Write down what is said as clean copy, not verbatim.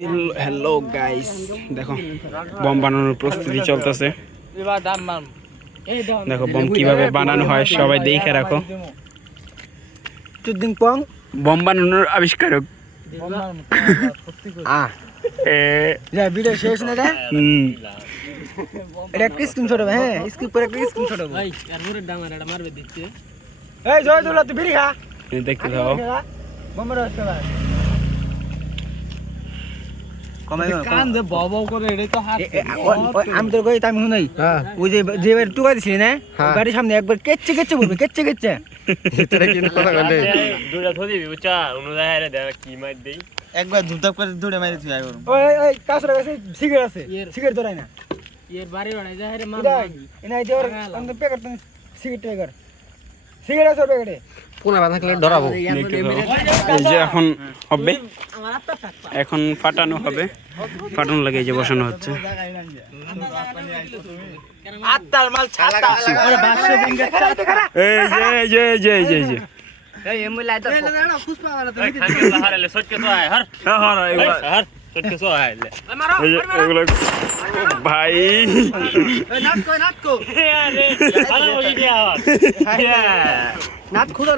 Hello guys, দেখো bomb বানানোর প্রস্তুতি চলতেছে। দেখো বম কিভাবে বানানো হয়, সবাই দেখে রাখো। বম বানানোর আবিষ্কারক ভিডিও শেষ না রে, এটা একটা স্ক্রিনশট হবে। হ্যাঁ, স্ক্রিপ্ট করে একটা স্ক্রিনশট হবে। ভাই এরপরে ডামার এটা মারবে দিচ্ছে। এই জয় দুলা তুই বিড়ি খা, দেখতে দাও। বমরা আসছে ভাই কমাই কান দে বাবা করে এটা তো হাত। আমি তোর কই আমি শুনাই, ওই যে যে টুকা দিছিস না গাড়ির সামনে একবার কেচ্ছে কেচ্ছে বলবে, কেচ্ছে কেচ্ছে তোরা কি কথা বলে দুটা ধরে দিবি বুঝছা অনুযায়ী আরে দেখ কি মার দেই একবার ধুপধাপ করে দৌড়ে মারি তুই আই করব। ওই কাছরা কাছে সিগারেট আছে, সিগারেট ধরাই না এর বাড়ি বাড়াই যা রে মার এনাই দেওর অন্য প্যাকেট তুমি সিগারেট প্যাকেট সিগারেট আছে প্যাকেটে পুনা বাঁধা থাকলে ডরাবো। এই যে এখন হবে, এখন ফাটানো হবে। ফাটানো লাগে, এই যে বসানো হচ্ছে। আত্তার মাল ছাতা আরে 500 দিন গেছে। এই যে এই যে এই যে এই যে এই এমনি লাইট দাও না খুশপা वाला তুমি খান কে হারালে সটকে তো আয় হর হর হর সটকে সো আইলে এই যে এগুলো ভাই নাট কো আরে ভালো হই দিয়া নাট খুদো